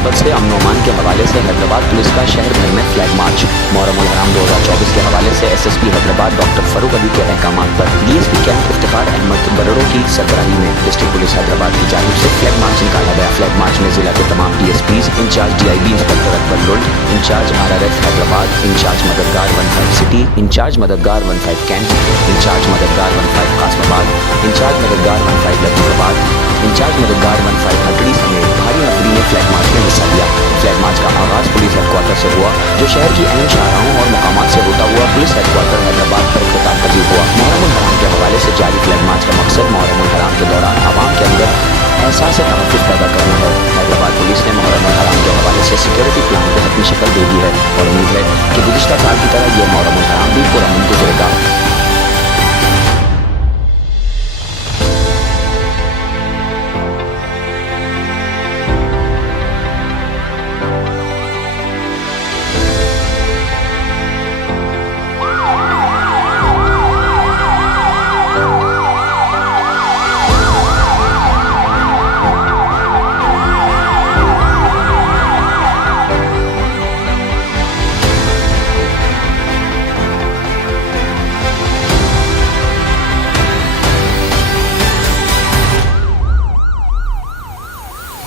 नस्बत से अमन अमान के हवाले से हैदराबाद पुलिस का शहर भर में फ्लैग मार्च। मुहर्रम उल हराम 2024 के हवाले से एसएसपी हैदराबाद डॉक्टर फरूक अली के अहकामात पर डीएसपी कैंप इफ्तिखार अहमद बरड़ों की सरबराही में डिस्ट्रिक्ट पुलिस हैदराबाद की जानिब से फ्लैग मार्च निकाला गया। फ्लैग मार्च में जिला के तमाम DSPs, incharge DIB inspector Akbar लुल्ड, इंचार्ज आरआरएफ हैदराबाद, इंचार्ज मददगार 15 सिटी, इंचार्ज मददगार 15 कैंट, इंचार्ज मददगार 15 कासमाबाद, इंचार्ज मददगार 15 लतीफाबाद, इंचार्ज मददगार 15 हटड़ी समेत भारी नफरी ने फ्लैग मार्च में हिस्सा लिया। फ्लैग मार्च का आगाज पुलिस हेडक्वार्टर से हुआ, जो शहर की अहम शाहराहों और मकामात से होता हुआ पुलिस हेडक्वार्टर हैदराबाद पर इख्तिताम पजीर हुआ। मुहर्रम उल हराम के हवाले से जारी फ्लैग मार्च का मकसद मुहर्रम उल हराम के दौरान आवाम के अंदर एहसास तहफ़्फ़ुज़ पैदा करना है। हैदराबाद पुलिस ने मुहर्रम उल हराम के हवाले से सिक्योरिटी प्लान को अपनी शक्ल दे दी है और उम्मीद है कि गुज़िश्ता साल की तरह यह मुहर्रम उल हराम भी पुरअमन गुजरेगा।